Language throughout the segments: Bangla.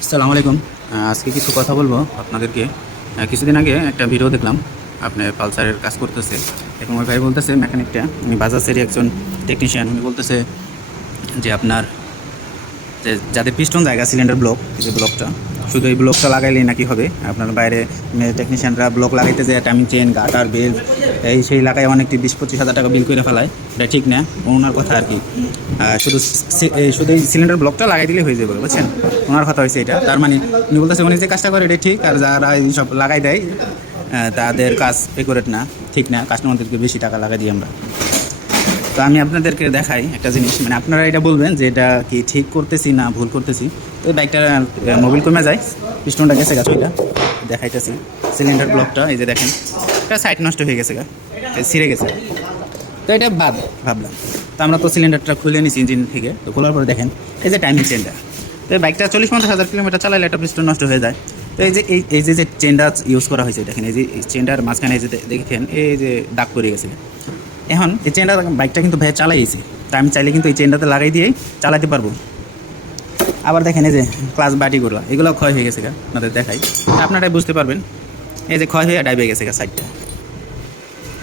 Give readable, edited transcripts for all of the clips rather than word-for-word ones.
আসসালামু আলাইকুম। আজকে কিছু কথা বলবো আপনাদেরকে। কিছুদিন আগে একটা ভিডিও দেখলাম, আপনি পালসারের কাজ করতেছে। এবং ওই ভাই বলতেছে, মেকানিকটা উনি বাজাজেরই একজন টেকনিশিয়ান, উনি বলতেছে যে আপনার যে যাদের পিস্টন জায়গা সিলিন্ডার ব্লক, এই যে ব্লকটা, শুধু এই ব্লকটা লাগাইলেই নাকি হবে। আপনার বাইরে টেকনিশিয়ানরা ব্লক লাগাইতে যায়, টাইমিং চেন, গাটার, বেল্ট, এই সেই লাগায় অনেকটি 20-25 হাজার টাকা বিল করে ফেলায়। এটা ঠিক না, ওনার কথা আর কি। শুধু এই সিলিন্ডার ব্লকটা লাগাই দিলে হয়ে যাবে, বুঝছেন? ওনার কথা হয়েছে এটা। তার মানে উনি বলতেছে উনি যে কাজটা করে এটা ঠিক, আর যারা এই সব লাগাই দেয় তাদের কাজ একুরেট না, ঠিক না, কাস্টমারদেরকে বেশি টাকা লাগাই দিই আমরা। তো আমি আপনাদেরকে দেখাই একটা জিনিস, মানে আপনারা এটা বলবেন যে এটা কি ঠিক করতেছি না ভুল করতেছি। তো এই বাইকটা মোবিল কমে যায়, পিস্টনটা গেছে গা, ওইটা দেখাইতেছি। সিলিন্ডার ব্লকটা এই যে দেখেন, এটা সাইড নষ্ট হয়ে গেছে গা, ছিঁড়ে গেছে। তো এটা ভাবলাম, তো আমরা তো সিলিন্ডারটা খুলে নিছি ইঞ্জিন থেকে। তো খোলার পরে দেখেন এই যে টাইমিং চেনটা, তো এই বাইকটা 40-50 হাজার কিলোমিটার চালাইলে একটা পিস্টন নষ্ট হয়ে যায়। তো এই যে চেনটা ইউজ করা হয়েছে, দেখেন এই যে চেনটার মাঝখানে এই যে দেখেন এই যে দাগ পড়ে গেছে। এখন এই চেনটা বাইকটা কিন্তু ভাই চালাইছি, তা আমি চাইলে কিন্তু এই চেনটাতে লাগাই দিয়েই চালাতে পারবো। আবার দেখেন এই যে ক্লাস বাটিগুলো, এগুলো ক্ষয় হয়ে গেছে গা, আপনাদের দেখাই, আপনারাই বুঝতে পারবেন। এই যে ক্ষয় হয়ে ডাইবে গেছে গা সাইডটা।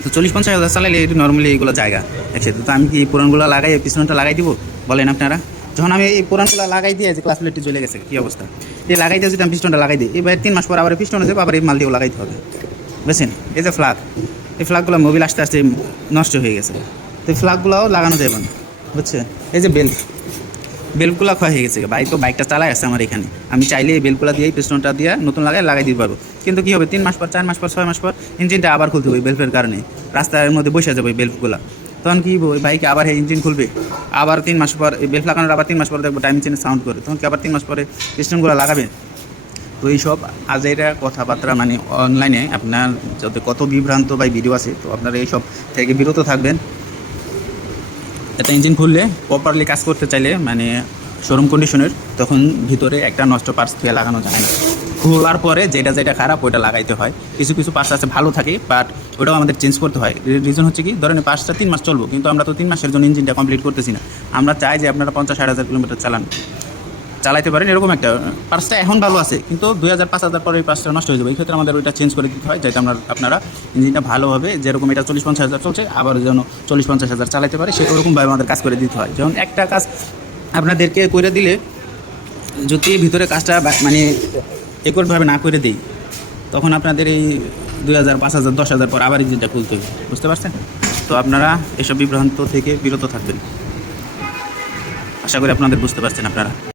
তো 40-50 হাজার চালাইলে এটা নর্মালি এইগুলো জায়গা একসাথে। তো আমি কি এই পুরানগুলো লাগাই পিছনটা লাগাই দিব বলেন আপনারা? যখন আমি এই পুরানগুলো লাগাই দিয়ে যে ক্লাস প্লেটটি চলে গেছে, কী অবস্থা? এই লাগাই দিয়ে যদি আমি পিছনটা লাগাই দিই, এবার 3 মাস পর আবার পিছনে যাবো, আবার এই মাল দিয়েও লাগাইতে হবে, বুঝছেন? এই যে ফ্লাগ, এই ফ্লাগগুলো মোবিল আস্তে আস্তে নষ্ট হয়ে গেছে। তো এই ফ্লাগগুলোও লাগানো যাবে না, বুঝছেন? এই যে বেল্টগুলো ক্ষয় হয়ে গেছে। বাইকটা চালাই আছে আমার এখানে, আমি চাইলে এই বেল্টগুলো দিয়ে পিস্টনটা দিয়ে নতুন লাগাই দিতে পারবো। কিন্তু কী হবে, 3 মাস পর, 4 মাস পর, 6 মাস পর ইঞ্জিনটা আবার খুলতে হবে বেল্টের কারণে। রাস্তার মধ্যে বসে যাবে এই বেল্টগুলো, তখন কী ওই বাইকে আবার ইঞ্জিন খুলবে। আবার 3 মাস পর এই বেল্ট লাগানোর আবার 3 মাস পর দেখবো টাইম চেনে সাউন্ড করে, তখন কি আবার 3 মাস পরে পিস্টনগুলো লাগাবে? তো এইসব আজ এটা কথাবার্তা, মানে অনলাইনে আপনার যাতে কত বিভ্রান্ত বা ভিডিও আছে, তো আপনারা এইসব থেকে বিরত থাকবেন। এটা ইঞ্জিন খুললে প্রপারলি কাজ করতে চাইলে, মানে শোরুম কন্ডিশনের, তখন ভিতরে একটা নষ্ট পার্টস দিয়ে লাগানো যায় না। খোলার পরে যেটা খারাপ ওইটা লাগাইতে হয়। কিছু কিছু পার্টস আছে ভালো থাকে, বাট ওটাও আমাদের চেঞ্জ করতে হয়। রিজন হচ্ছে কি, ধরেন পার্টসটা 3 মাস চলবো, কিন্তু আমরা তো 3 মাসের জন্য ইঞ্জিনটা কমপ্লিট করতেছি না। আমরা চাই যে আপনারা 50-60 হাজার কিলোমিটার চালাইতে পারেন, এরকম একটা। পার্টসটা এখন ভালো আছে, কিন্তু 2000-5000 পরে এই পার্টসটা নষ্ট হয়ে যাবে। এই ক্ষেত্রে আমাদের ওইটা চেঞ্জ করে দিতে হয়, যাতে আপনারা ইঞ্জিনটা ভালোভাবে, যেরকম এটা 40-50 হাজার চলছে, আবার যেন 40-50 হাজার চালাতে পারে, ওরকমভাবে আমাদের কাজ করে দিতে হয়। যেমন একটা কাজ আপনাদেরকে করে দিলে, যদি ভিতরে কাজটা মানে একটভাবে না করে দিই, তখন আপনাদের এই 2000-5000-10,000 পর আবার ইঞ্জিনটা খুলতে হবে, বুঝতে পারছেন? তো আপনারা এসব বিভ্রান্ত থেকে বিরত থাকবেন। আশা করি আপনাদের বুঝতে পারছেন আপনারা।